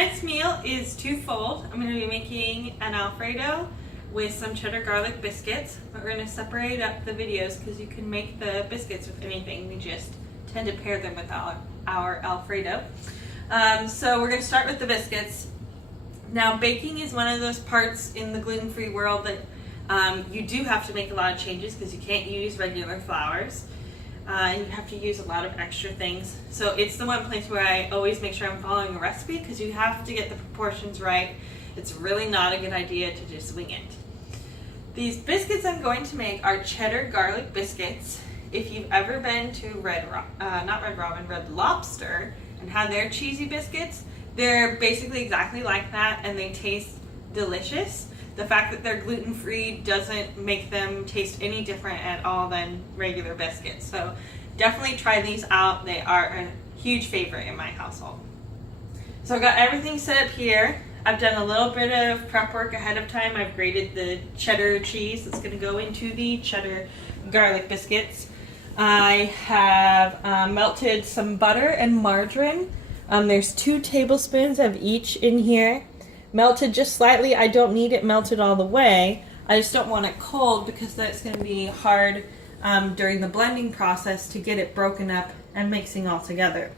tonight's meal is twofold. I'm going to be making an Alfredo with some cheddar garlic biscuits, but we're going to separate up the videos because you can make the biscuits with anything. We just tend to pair them with our Alfredo. So we're going to start with the biscuits. Now, baking is one of those parts in the gluten-free world that you do have to make a lot of changes because you can't use regular flours. And you have to use a lot of extra things. So it's the one place where I always make sure I'm following a recipe because you have to get the proportions right. It's really not a good idea to just wing it. These biscuits I'm going to make are cheddar garlic biscuits. If you've ever been to Red Lobster and had their cheesy biscuits, they're basically exactly like that and they taste delicious. The fact that they're gluten-free doesn't make them taste any different at all than regular biscuits. So definitely try these out. They are a huge favorite in my household. So I've got everything set up here. I've done a little bit of prep work ahead of time. I've grated the cheddar cheese that's going to go into the cheddar garlic biscuits. I have melted some butter and margarine. There's 2 tablespoons of each in here. Melted just slightly. I don't need it melted all the way. I just don't want it cold because that's going to be hard during the blending process to get it broken up and mixing all together.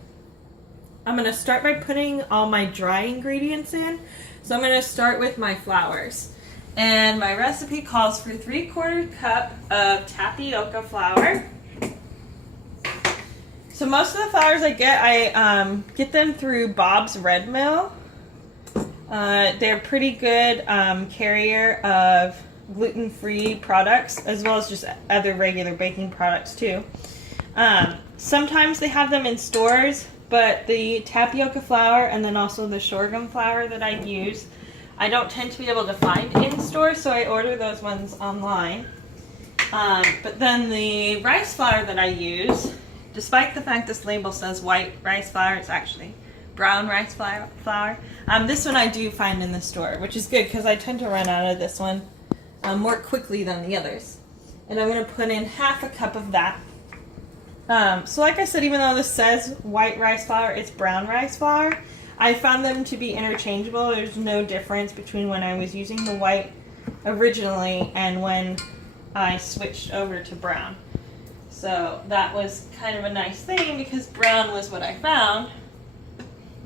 I'm going to start by putting all my dry ingredients in. So I'm going to start with my flours. And my recipe calls for 3/4 cup of tapioca flour. So most of the flours I get them through Bob's Red Mill. They're pretty good carrier of gluten-free products as well as just other regular baking products too. Sometimes they have them in stores, but the tapioca flour and then also the sorghum flour that I use, I don't tend to be able to find in stores, so I order those ones online. But then the rice flour that I use, despite the fact this label says white rice flour, it's actually brown rice flour. This one I do find in the store, which is good because I tend to run out of this one more quickly than the others. And I'm going to put in 1/2 cup of that. So like I said, even though this says white rice flour, it's brown rice flour. I found them to be interchangeable. There's no difference between when I was using the white originally and when I switched over to brown. So that was kind of a nice thing because brown was what I found,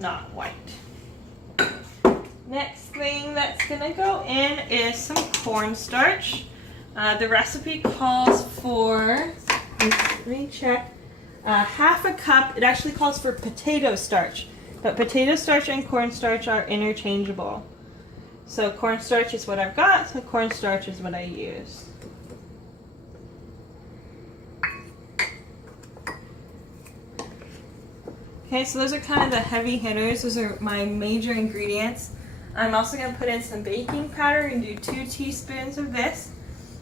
not white. Next thing that's going to go in is some cornstarch. The recipe calls for, let me check, 1/2 cup. It actually calls for potato starch, but potato starch and cornstarch are interchangeable. So cornstarch is what I've got, so cornstarch is what I use. Okay, so those are kind of the heavy hitters. Those are my major ingredients. I'm also going to put in some baking powder and do 2 teaspoons of this.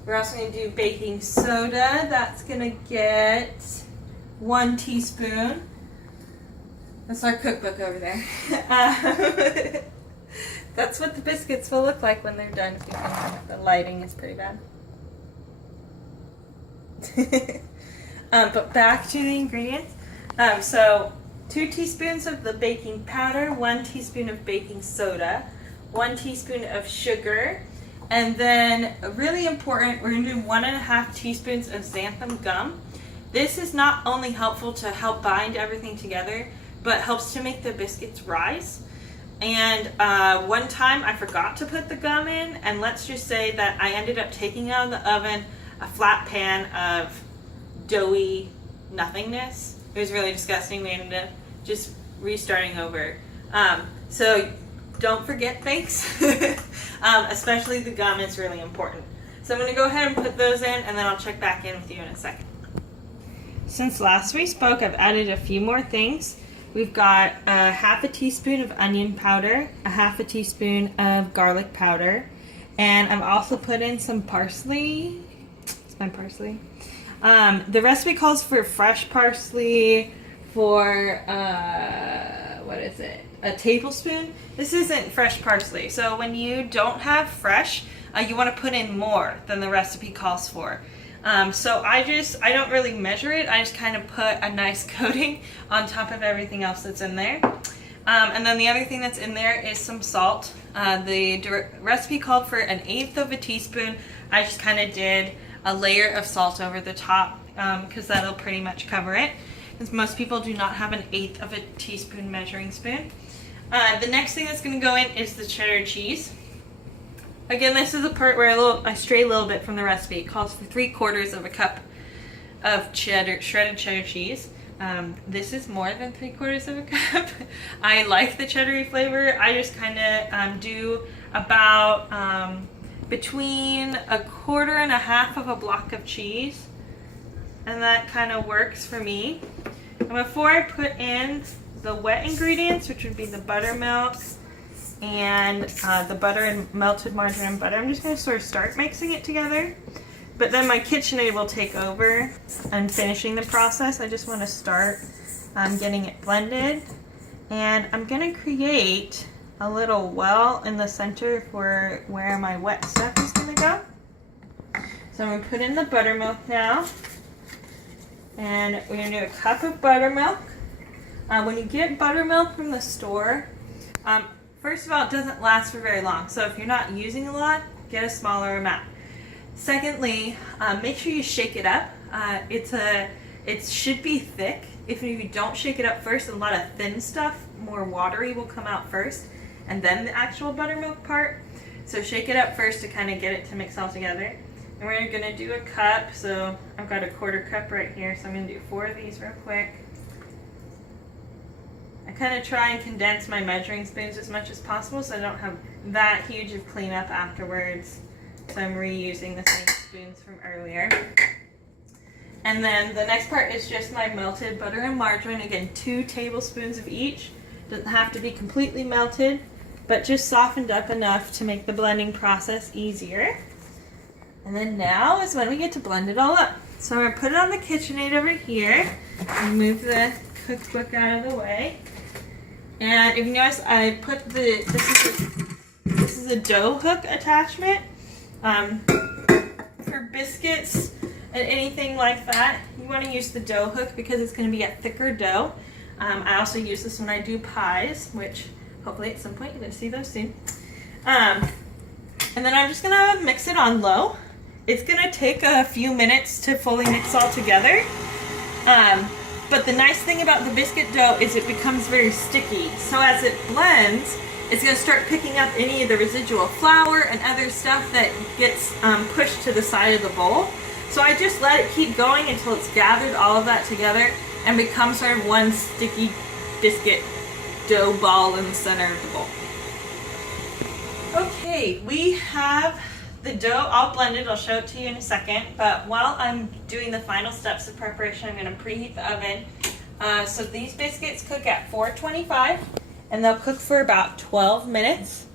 We're also going to do baking soda. That's going to get 1 teaspoon. That's our cookbook over there. That's what the biscuits will look like when they're done. The lighting is pretty bad. But back to the ingredients. So 2 teaspoons of the baking powder, 1 teaspoon of baking soda, 1 teaspoon of sugar, and then really important, we're going to do 1.5 teaspoons of xanthan gum. This is not only helpful to help bind everything together, but helps to make the biscuits rise. And one time I forgot to put the gum in, and let's just say that I ended up taking out of the oven a flat pan of doughy nothingness. It was really disgusting. We ended up just restarting over. So don't forget things. Especially the gum is really important. So I'm going to go ahead and put those in and then I'll check back in with you in a second. Since last we spoke, I've added a few more things. We've got 1/2 teaspoon of onion powder, 1/2 teaspoon of garlic powder, and I've also put in some parsley. It's my parsley. The recipe calls for fresh parsley for, what is it? A tablespoon. This isn't fresh parsley. So when you don't have fresh, you want to put in more than the recipe calls for. So I don't really measure it. I just kind of put a nice coating on top of everything else that's in there. And then the other thing that's in there is some salt. The recipe called for 1/8 of a teaspoon. I just kind of did a layer of salt over the top because that'll pretty much cover it. Because most people do not have 1/8 of a teaspoon measuring spoon. The next thing that's going to go in is the cheddar cheese. Again, this is the part where I stray a little bit from the recipe. It calls for 3/4 of a cup of shredded cheddar cheese. This is more than 3/4 of a cup. I like the cheddary flavor. I just kind of do about between 1/4 and 1/2 of a block of cheese, and that kind of works for me. And before I put in the wet ingredients, which would be the buttermilk and the butter and melted margarine and butter, I'm just going to sort of start mixing it together. But then my KitchenAid will take over and finishing the process. I just want to start getting it blended. And I'm going to create a little well in the center for where my wet stuff is going to go. So I'm going to put in the buttermilk now. And we're going to do a cup of buttermilk. When you get buttermilk from the store, first of all, it doesn't last for very long. So if you're not using a lot, get a smaller amount. Secondly, make sure you shake it up. It should be thick. If you don't shake it up first, a lot of thin stuff, more watery, will come out first, and then the actual buttermilk part. So shake it up first to kind of get it to mix all together. And we're going to do a cup. So I've got a 1/4 cup right here, so I'm going to do 4 of these real quick. I kind of try and condense my measuring spoons as much as possible so I don't have that huge of cleanup afterwards. So I'm reusing the same spoons from earlier. And then the next part is just my melted butter and margarine. Again, 2 tablespoons of each. Doesn't have to be completely melted, but just softened up enough to make the blending process easier. And then now is when we get to blend it all up. So I'm going to put it on the KitchenAid over here and move the cookbook out of the way. And if you notice, I put this is a dough hook attachment. For biscuits and anything like that, you want to use the dough hook because it's going to be a thicker dough. I also use this when I do pies, which hopefully at some point you're going to see those soon. And then I'm just going to mix it on low. It's going to take a few minutes to fully mix all together. But the nice thing about the biscuit dough is it becomes very sticky. So as it blends, it's going to start picking up any of the residual flour and other stuff that gets pushed to the side of the bowl. So I just let it keep going until it's gathered all of that together and becomes sort of one sticky biscuit dough ball in the center of the bowl. Okay, we have the dough all blended. I'll show it to you in a second. But while I'm doing the final steps of preparation, I'm going to preheat the oven. So these biscuits cook at 425. And they'll cook for about 12 minutes.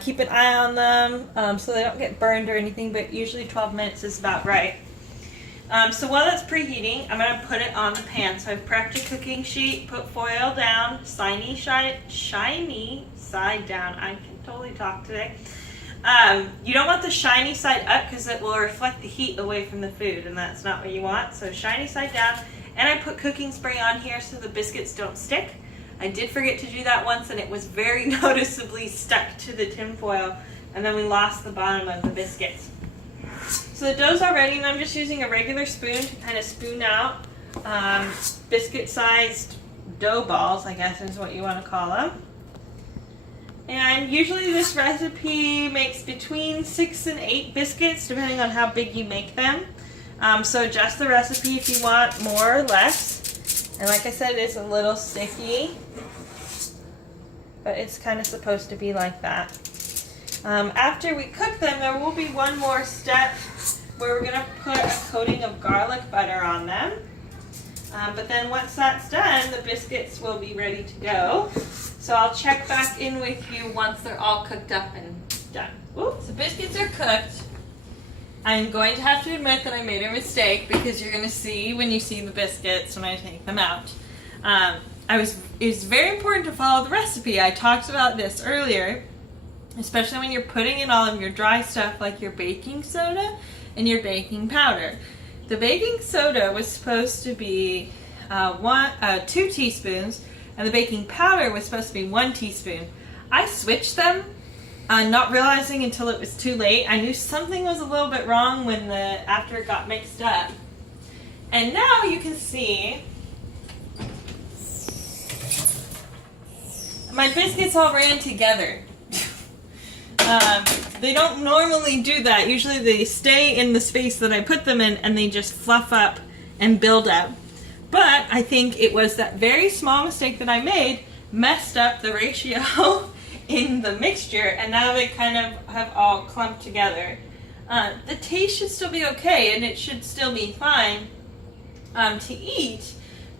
Keep an eye on them so they don't get burned or anything, but usually 12 minutes is about right. So while that's preheating, I'm going to put it on the pan. So I've prepped a cooking sheet, put foil down, shiny side down. I can totally talk today. You don't want the shiny side up because it will reflect the heat away from the food, and that's not what you want. So shiny side down. And I put cooking spray on here so the biscuits don't stick. I did forget to do that once, and it was very noticeably stuck to the tin foil, and then we lost the bottom of the biscuits. So the dough's all ready, and I'm just using a regular spoon to kind of spoon out biscuit-sized dough balls, I guess is what you want to call them. And usually this recipe makes between 6 and 8 biscuits, depending on how big you make them. So adjust the recipe if you want more or less. And like I said, it's a little sticky, but it's kind of supposed to be like that. After we cook them, there will be one more step where we're going to put a coating of garlic butter on them. But then once that's done, the biscuits will be ready to go. So I'll check back in with you once they're all cooked up and done. Oops, the biscuits are cooked. I'm going to have to admit that I made a mistake because you're going to see when you see the biscuits when I take them out. It's very important to follow the recipe. I talked about this earlier, especially when you're putting in all of your dry stuff like your baking soda and your baking powder. The baking soda was supposed to be 2 teaspoons and the baking powder was supposed to be 1 teaspoon. I switched them, not realizing until it was too late. I knew something was a little bit wrong after it got mixed up. And now you can see my biscuits all ran together. They don't normally do that. Usually they stay in the space that I put them in and they just fluff up and build up. But I think it was that very small mistake that I made messed up the ratio in the mixture, and now they kind of have all clumped together. The taste should still be okay and it should still be fine to eat,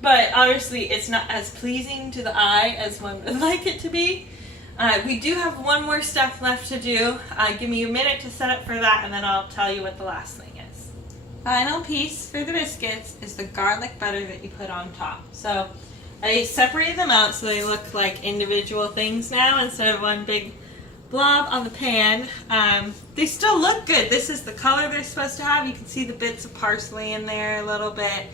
but obviously it's not as pleasing to the eye as one would like it to be. We do have one more step left to do. Give me a minute to set up for that, and then I'll tell you what the last thing is. Final piece for the biscuits is the garlic butter that you put on top. So I separated them out so they look like individual things now instead of one big blob on the pan. They still look good. This is the color they're supposed to have. You can see the bits of parsley in there a little bit.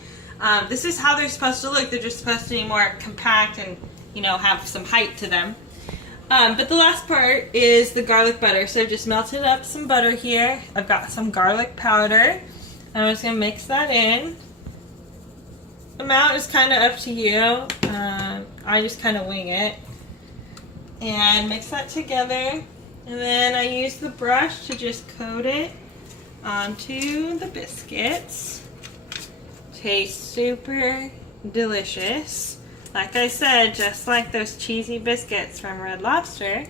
This is how they're supposed to look. They're just supposed to be more compact and, you know, have some height to them. But the last part is the garlic butter. So I've just melted up some butter here. I've got some garlic powder. I'm just going to mix that in. The amount is kind of up to you. I just kind of wing it. And mix that together. And then I use the brush to just coat it onto the biscuits. Tastes super delicious. Like I said, just like those cheesy biscuits from Red Lobster,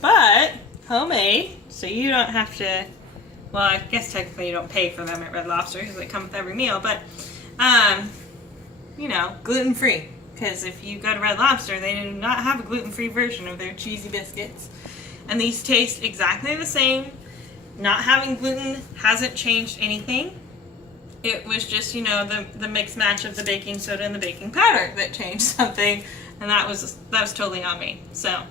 but homemade, so you don't have to, well, I guess technically you don't pay for them at Red Lobster because they come with every meal, but, you know, gluten-free. Because if you go to Red Lobster, they do not have a gluten-free version of their cheesy biscuits. And these taste exactly the same. Not having gluten hasn't changed anything. It was just, you know, the mix match of the baking soda and the baking powder that changed something, and that was totally on me. So,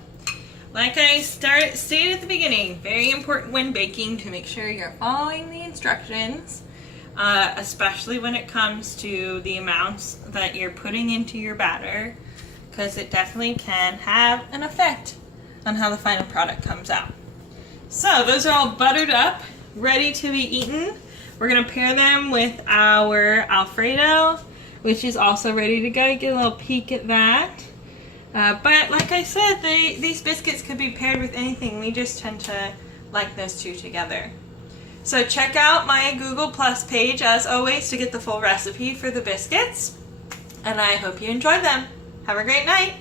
like I stated at the beginning, very important when baking to make sure you're following the instructions, especially when it comes to the amounts that you're putting into your batter, because it definitely can have an effect on how the final product comes out. So, those are all buttered up, ready to be eaten. We're going to pair them with our Alfredo, which is also ready to go. You get a little peek at that. But like I said, these biscuits could be paired with anything. We just tend to like those two together. So check out my Google Plus page, as always, to get the full recipe for the biscuits. And I hope you enjoyed them. Have a great night.